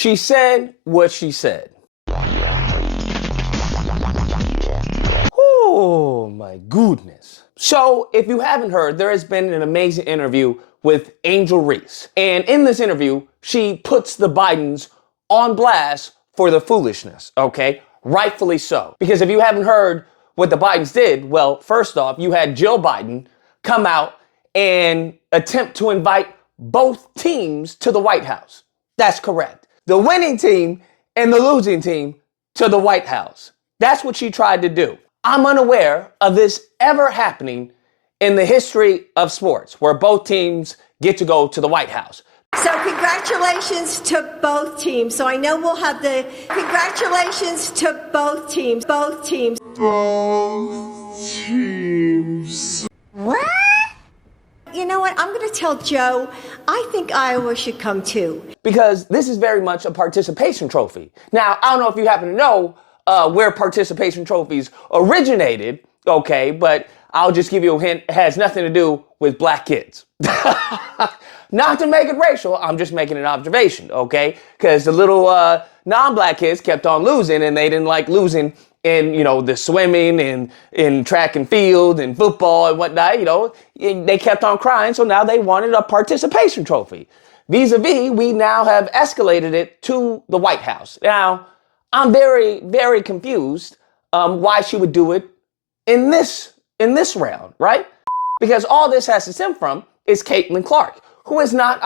She said what she said. Oh my goodness. So if you haven't heard, there has been an amazing interview with Angel Reese. And in this interview, she puts the Bidens on blast for the foolishness, okay? Rightfully so. Because if you haven't heard what the Bidens did, well, first off, you had Jill Biden come out and attempt to invite both teams to the White House. That's correct. The winning team and the losing team to the White House. That's what she tried to do. I'm unaware of this ever happening in the history of sports, where both teams get to go to the White House. So congratulations to both teams. So I know we'll have the congratulations to both teams. Both teams. Both teams. What? You know what? I'm going to tell Joe, I think Iowa should come too. Because this is very much a participation trophy. Now, I don't know if you happen to know where participation trophies originated, okay, but I'll just give you a hint. It has nothing to do with black kids. Not to make it racial, I'm just making an observation, okay? Because the little non-black kids kept on losing, and they didn't like losing in, you know, the swimming and in track and field and football and whatnot, you know. They kept on crying, so now they wanted a participation trophy. Vis-a-vis, we now have escalated it to the White House. Now, I'm very, very confused why she would do it in this round, right? Because all this has to stem from is Caitlyn Clark, who is not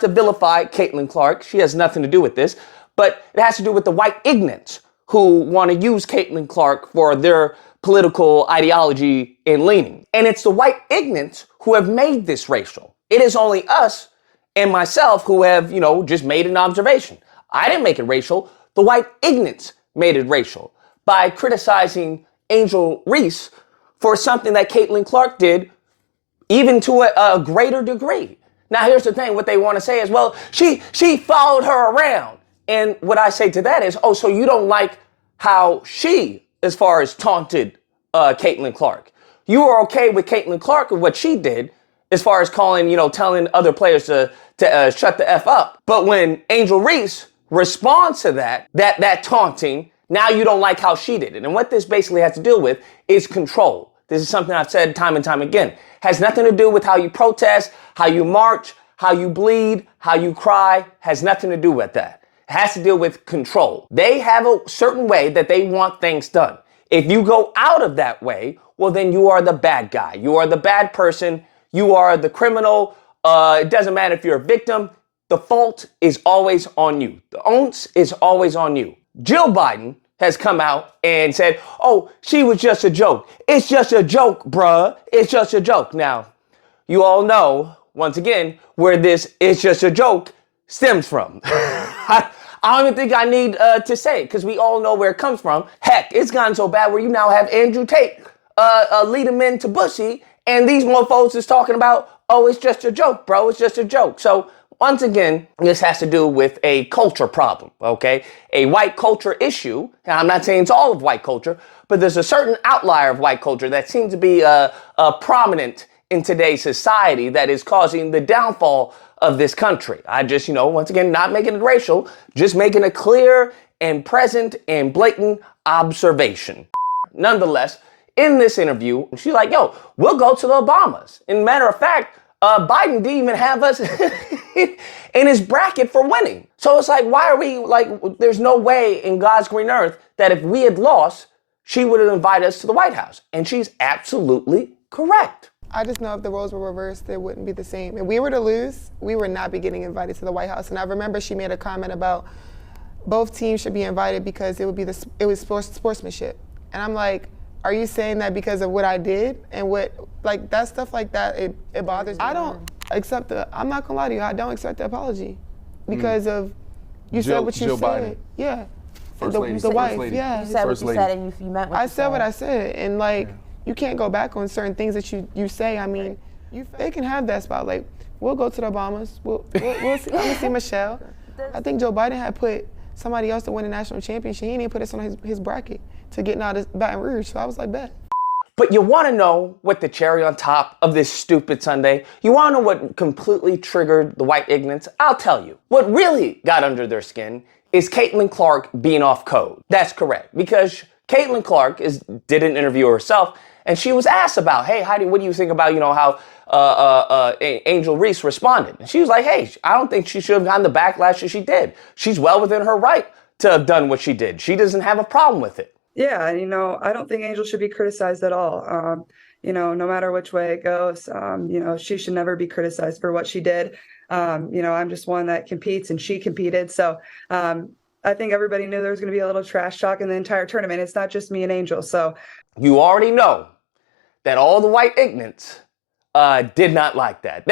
to vilify Caitlyn Clark. She has nothing to do with this, but it has to do with the white ignorants who want to use Caitlyn Clark for their political ideology and leaning. And it's the white ignorants who have made this racial. It is only us and myself who have, you know, just made an observation. I didn't make it racial. The white ignorants made it racial by criticizing Angel Reese for something that Caitlyn Clark did, even to a greater degree. Now, here's the thing. What they want to say is, well, she followed her around. And what I say to that is, oh, so you don't like how she, as far as taunted Caitlyn Clark. You were okay with Caitlyn Clark and what she did, as far as calling, you know, telling other players to shut the F up. But when Angel Reese responds to that taunting, now you don't like how she did it. And what this basically has to do with is control. This is something I've said time and time again. Has nothing to do with how you protest, how you march, how you bleed, how you cry. Has nothing to do with that. It has to deal with control. They have a certain way that they want things done. If you go out of that way, well, then you are the bad guy. You are the bad person. You are the criminal. It doesn't matter if you're a victim. The fault is always on you. The onus is always on you. Jill Biden has come out and said, oh, she was just a joke. It's just a joke, bruh. It's just a joke. Now, you all know, once again, where this "it's just a joke" stems from. I don't even think I need to say it, because we all know where it comes from. Heck, it's gotten so bad where you now have Andrew Tate lead him into Bushy, and these mofos is talking about, oh, it's just a joke, bro. It's just a joke. So once again, this has to do with a culture problem, okay? A white culture issue. Now, I'm not saying it's all of white culture, but there's a certain outlier of white culture that seems to be prominent in today's society that is causing the downfall of this country. I just, once again, not making it racial, just making a clear and present and blatant observation. Nonetheless, in this interview, she's like, yo, we'll go to the Obamas. And matter of fact, Biden didn't even have us in his bracket for winning. So it's like, why are we there's no way in God's green earth that if we had lost, she would have invited us to the White House. And she's absolutely correct. I just know if the roles were reversed, it wouldn't be the same. If we were to lose, we would not be getting invited to the White House. And I remember she made a comment about both teams should be invited because it was sportsmanship. And I'm like, are you saying that because of what I did and that stuff like that, it bothers me. I don't accept I'm not gonna lie to you, I don't accept the apology because of, you said what you Jill said. Biden. Yeah. First lady. The wife, First lady. yeah. You said First what you lady. said and you meant what I you said what I said, and you can't go back on certain things that you say. I mean, they can have that spot. We'll go to the Obamas. We'll see. I'm gonna see Michelle. I think Joe Biden had put somebody else to win the national championship. He didn't put us on his bracket to get out of Baton Rouge. So I was like, bet. But you want to know what the cherry on top of this stupid Sunday? You want to know what completely triggered the white ignorance? I'll tell you. What really got under their skin is Caitlyn Clark being off code. That's correct, because Caitlyn Clark did an interview herself, and she was asked about, hey, Heidi, what do you think about, how Angel Reese responded? And she was like, hey, I don't think she should have gotten the backlash that she did. She's well within her right to have done what she did. She doesn't have a problem with it. Yeah, I don't think Angel should be criticized at all. No matter which way it goes, she should never be criticized for what she did. I'm just one that competes, and she competed. So I think everybody knew there was going to be a little trash talk in the entire tournament. It's not just me and Angel. So you already know that all the white ignorants did not like that.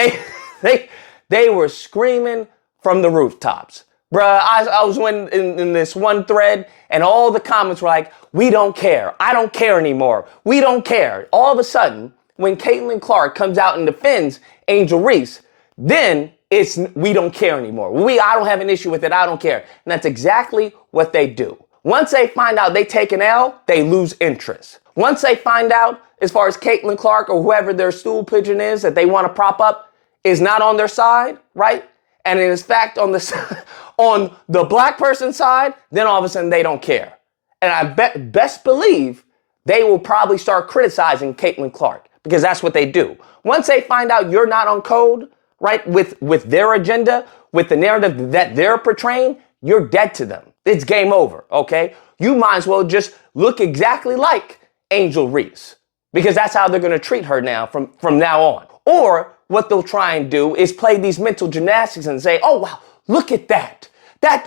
They were screaming from the rooftops. Bruh, I was in this one thread, and all the comments were like, we don't care. I don't care anymore. We don't care. All of a sudden, when Caitlyn Clark comes out and defends Angel Reese, then it's we don't care anymore. I don't have an issue with it. I don't care. And that's exactly what they do. Once they find out they take an L, they lose interest. Once they find out, as far as Caitlyn Clark or whoever their stool pigeon is that they want to prop up is not on their side, right? And it is fact on the black person's side, then all of a sudden they don't care. And I best believe they will probably start criticizing Caitlyn Clark, because that's what they do. Once they find out you're not on code, right, with their agenda, with the narrative that they're portraying, you're dead to them. It's game over, okay? You might as well just look exactly like Angel Reese, because that's how they're going to treat her now from now on. Or what they'll try and do is play these mental gymnastics and say, oh, wow, look at that.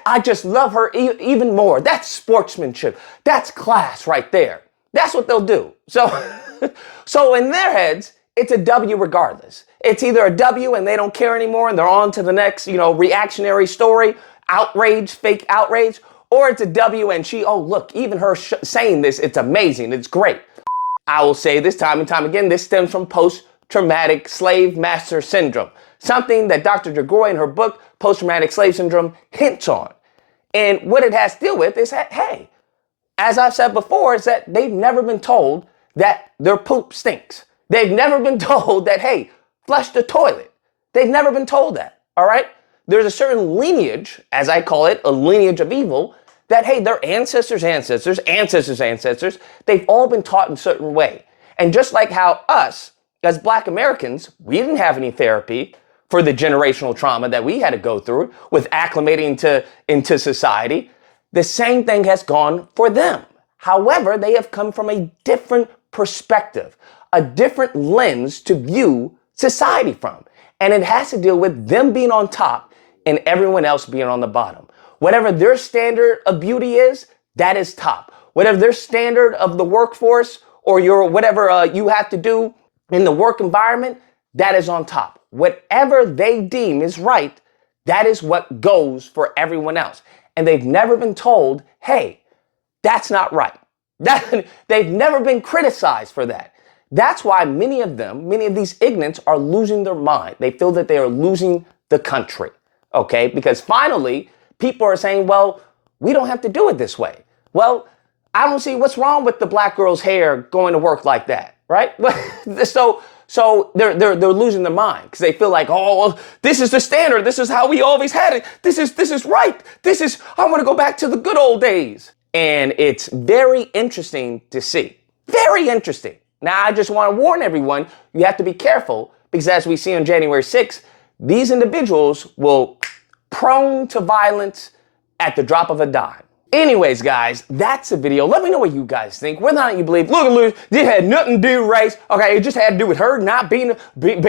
I just love her even more. That's sportsmanship. That's class right there. That's what they'll do. So in their heads, it's a W regardless. It's either a W and they don't care anymore and they're on to the next, reactionary story, outrage, fake outrage, or it's a W and look, even her saying this, it's amazing. It's great. I will say this time and time again, this stems from post-traumatic slave master syndrome, something that Dr. DeGroy in her book, Post-Traumatic Slave Syndrome, hints on. And what it has to deal with is that, hey, as I've said before, is that they've never been told that their poop stinks. They've never been told that, hey, flush the toilet. They've never been told that, all right? There's a certain lineage, as I call it, a lineage of evil, that, hey, their ancestors, they've all been taught in a certain way. And just like how us, as Black Americans, we didn't have any therapy for the generational trauma that we had to go through with acclimating into society, the same thing has gone for them. However, they have come from a different perspective, a different lens to view society from. And it has to deal with them being on top and everyone else being on the bottom. Whatever their standard of beauty is, that is top. Whatever their standard of the workforce or whatever you have to do in the work environment, that is on top. Whatever they deem is right, that is what goes for everyone else. And they've never been told, hey, that's not right. They've never been criticized for that. That's why many of these ignorants are losing their mind. They feel that they are losing the country, okay? Because finally, people are saying, well, we don't have to do it this way. Well, I don't see what's wrong with the black girl's hair going to work like that, right? So they're losing their mind because they feel like, oh, well, this is the standard. This is how we always had it. This is right. I want to go back to the good old days. And it's very interesting to see. Very interesting. Now, I just want to warn everyone, you have to be careful because as we see on January 6th, these individuals will prone to violence at the drop of a dime. Anyways, guys, that's the video. Let me know what you guys think. Whether or not you believe, look at Louis, this had nothing to do with race. Okay, it just had to do with her not being good.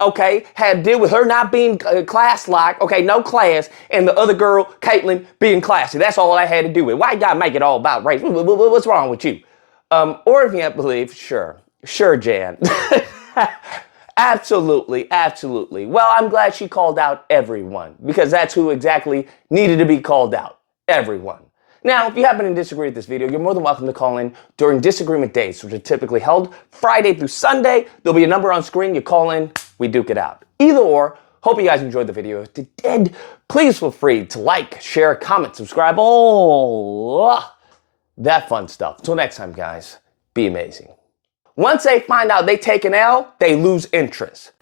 Okay, had to do with her not being class-like. Okay, no class, and the other girl, Caitlyn, being classy. That's all I had to do with. Why you gotta make it all about race? What's wrong with you? Or if you don't believe, sure, Jan. Absolutely. Well, I'm glad she called out everyone because that's who exactly needed to be called out. Everyone. Now, if you happen to disagree with this video, you're more than welcome to call in during disagreement days, which are typically held Friday through Sunday. There'll be a number on screen. You call in, we duke it out. Either or, hope you guys enjoyed the video. If you did, please feel free to like, share, comment, subscribe, all that fun stuff. Until next time, guys, be amazing. Once they find out they take an L, they lose interest.